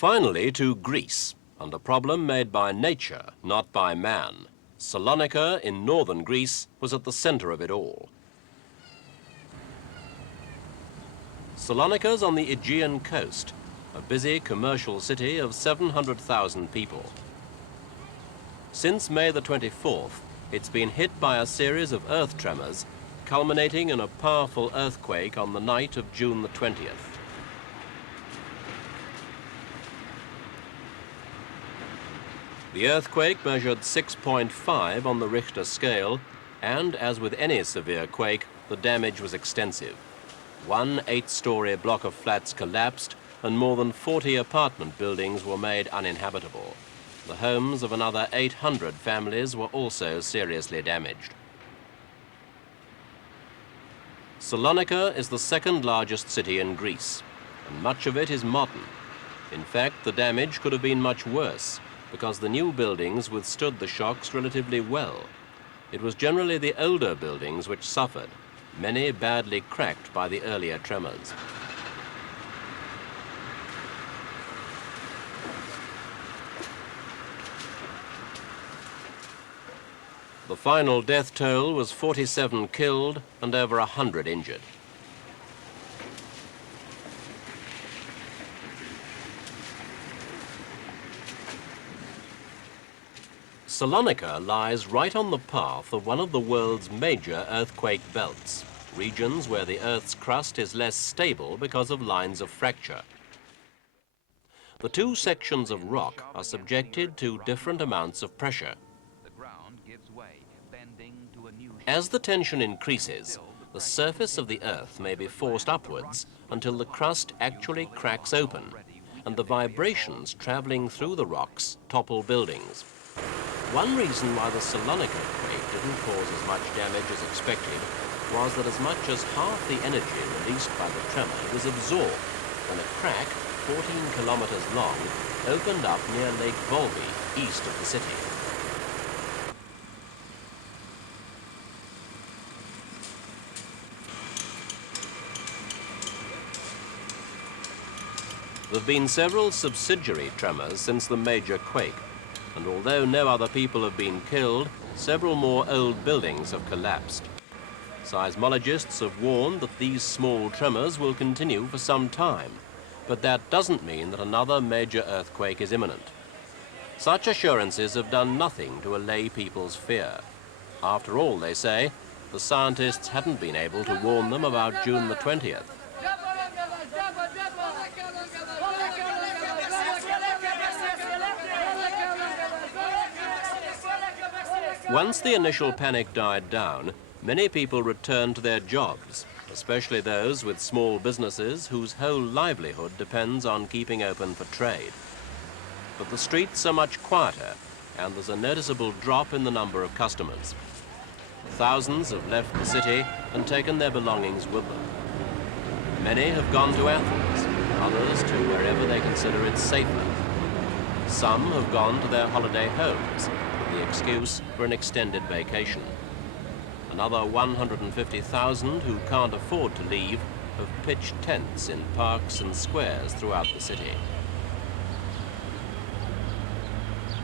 Finally to Greece, and a problem made by nature, not by man. Salonika in northern Greece was at the center of it all. Salonika's on the Aegean coast, a busy commercial city of 700,000 people. Since May the 24th, it's been hit by a series of earth tremors, culminating in a powerful earthquake on the night of June the 20th. The earthquake measured 6.5 on the Richter scale, and as with any severe quake, the damage was extensive. One 8-story block of flats collapsed, and more than 40 apartment buildings were made uninhabitable. The homes of another 800 families were also seriously damaged. Salonika is the second largest city in Greece, and much of it is modern. In fact, the damage could have been much worse, because the new buildings withstood the shocks relatively well. It was generally the older buildings which suffered, many badly cracked by the earlier tremors. The final death toll was 47 killed and over 100 injured. Salonika lies right on the path of one of the world's major earthquake belts, regions where the Earth's crust is less stable because of lines of fracture. The two sections of rock are subjected to different amounts of pressure. As the tension increases, the surface of the Earth may be forced upwards until the crust actually cracks open, and the vibrations traveling through the rocks topple buildings. One reason why the Salonika quake didn't cause as much damage as expected was that as much as half the energy released by the tremor was absorbed when a crack, 14 kilometers long, opened up near Lake Volvi, east of the city. There have been several subsidiary tremors since the major quake, and although no other people have been killed, several more old buildings have collapsed. Seismologists have warned that these small tremors will continue for some time, but that doesn't mean that another major earthquake is imminent. Such assurances have done nothing to allay people's fear. After all, they say, the scientists hadn't been able to warn them about June the 20th. Once the initial panic died down, many people returned to their jobs, especially those with small businesses whose whole livelihood depends on keeping open for trade. But the streets are much quieter, and there's a noticeable drop in the number of customers. Thousands have left the city and taken their belongings with them. Many have gone to Athens, others to wherever they consider it safer. Some have gone to their holiday homes, the excuse for an extended vacation. Another 150,000 who can't afford to leave have pitched tents in parks and squares throughout the city.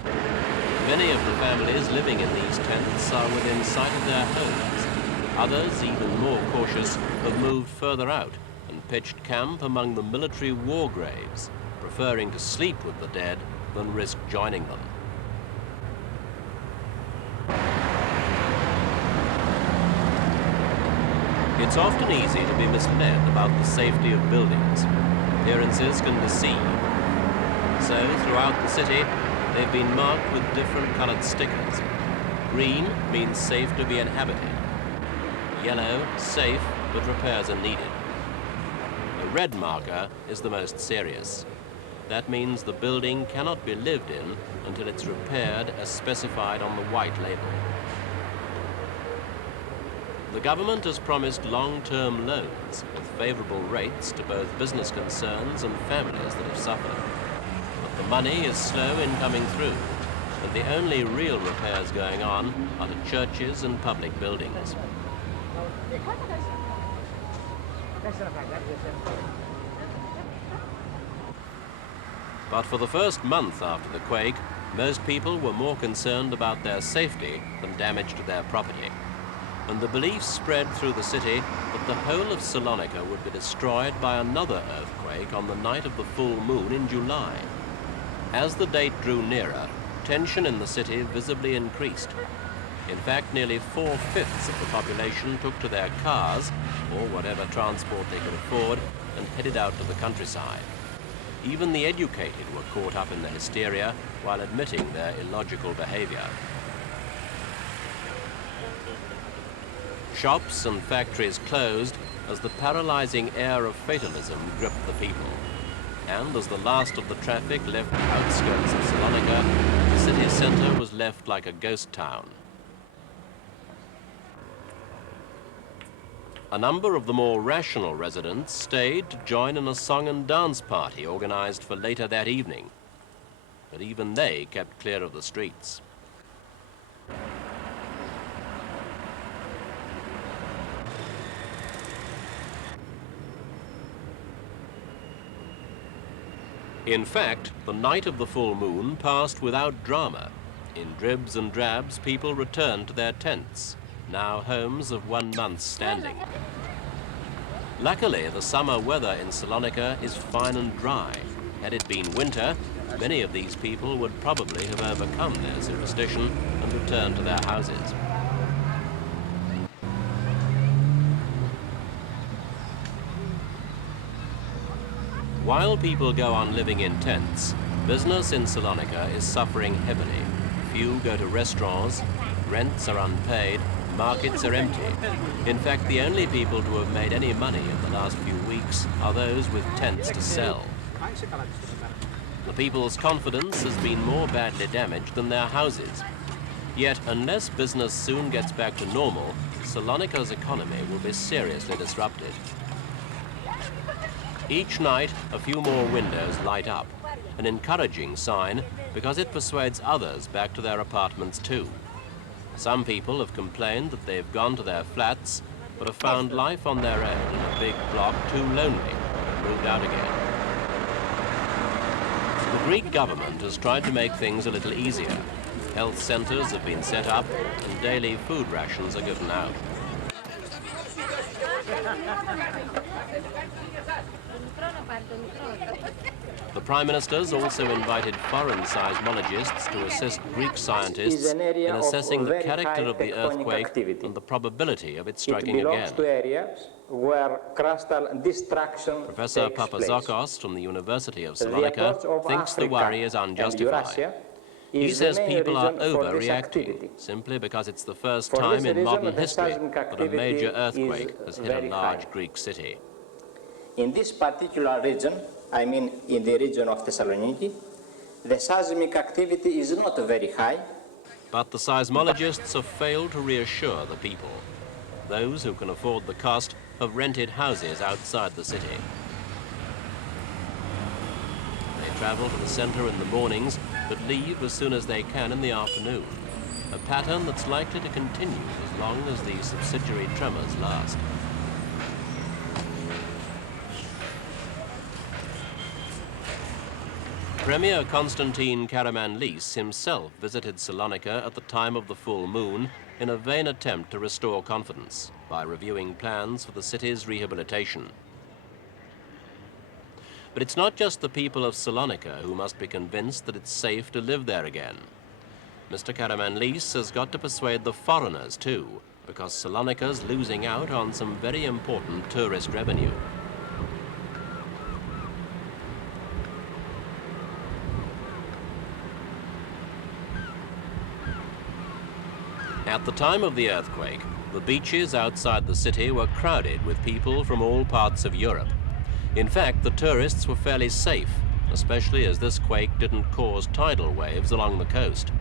Many of the families living in these tents are within sight of their homes. Others, even more cautious, have moved further out and pitched camp among the military war graves, preferring to sleep with the dead than risk joining them. It's often easy to be misled about the safety of buildings. Appearances can deceive. So, throughout the city, they've been marked with different colored stickers. Green means safe to be inhabited. Yellow, safe, but repairs are needed. The red marker is the most serious. That means the building cannot be lived in until it's repaired as specified on the white label. The government has promised long-term loans with favorable rates to both business concerns and families that have suffered. But the money is slow in coming through, and the only real repairs going on are to churches and public buildings. But for the first month after the quake, most people were more concerned about their safety than damage to their property. And the belief spread through the city that the whole of Salonika would be destroyed by another earthquake on the night of the full moon in July. As the date drew nearer, tension in the city visibly increased. In fact, nearly 4/5 of the population took to their cars, or whatever transport they could afford, and headed out to the countryside. Even the educated were caught up in the hysteria while admitting their illogical behavior. Shops and factories closed as the paralyzing air of fatalism gripped the people. And as the last of the traffic left the outskirts of Salonika, the city center was left like a ghost town. A number of the more rational residents stayed to join in a song and dance party organized for later that evening. But even they kept clear of the streets. In fact, the night of the full moon passed without drama. In dribs and drabs, people returned to their tents, now homes of 1 month's standing. Luckily, the summer weather in Salonika is fine and dry. Had it been winter, many of these people would probably have overcome their superstition and returned to their houses. While people go on living in tents, business in Salonika is suffering heavily. Few go to restaurants, rents are unpaid, markets are empty. In fact, the only people to have made any money in the last few weeks are those with tents to sell. The people's confidence has been more badly damaged than their houses. Yet, unless business soon gets back to normal, Salonika's economy will be seriously disrupted. Each night, a few more windows light up, an encouraging sign because it persuades others back to their apartments too. Some people have complained that they've gone to their flats, but have found life on their own in a big block too lonely and moved out again. The Greek government has tried to make things a little easier. Health centers have been set up and daily food rations are given out. The Prime Minister's also invited foreign seismologists to assist Greek scientists in assessing the character of the earthquake and the probability of it striking again. Professor Papazokos from the University of Salonika thinks the worry is unjustified. He says people are overreacting simply because it's the first time in modern history that a major earthquake has hit a large Greek city. In this particular region, I mean in the region of Thessaloniki, the seismic activity is not very high. But the seismologists have failed to reassure the people. Those who can afford the cost have rented houses outside the city. They travel to the center in the mornings, but leave as soon as they can in the afternoon, a pattern that's likely to continue as long as the subsidiary tremors last. Premier Constantine Karamanlis himself visited Salonika at the time of the full moon in a vain attempt to restore confidence by reviewing plans for the city's rehabilitation. But it's not just the people of Salonika who must be convinced that it's safe to live there again. Mr. Karamanlis has got to persuade the foreigners too, because Salonika's losing out on some very important tourist revenue. At the time of the earthquake, the beaches outside the city were crowded with people from all parts of Europe. In fact, the tourists were fairly safe, especially as this quake didn't cause tidal waves along the coast.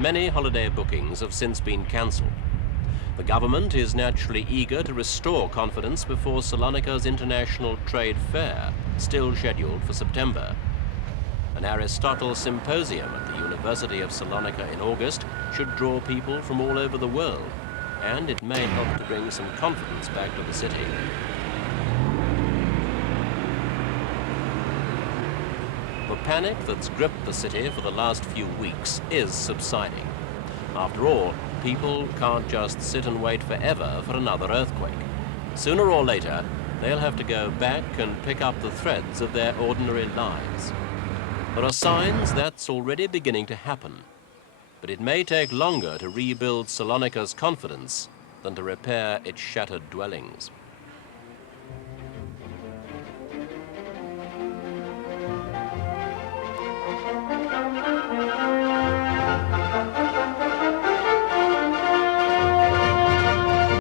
Many holiday bookings have since been cancelled. The government is naturally eager to restore confidence before Salonika's International Trade Fair, still scheduled for September. An Aristotle symposium at the University of Salonika in August should draw people from all over the world. and it may help to bring some confidence back to the city. The panic that's gripped the city for the last few weeks is subsiding. After all, people can't just sit and wait forever for another earthquake. Sooner or later, they'll have to go back and pick up the threads of their ordinary lives. There are signs that's already beginning to happen, but it may take longer to rebuild Salonika's confidence than to repair its shattered dwellings.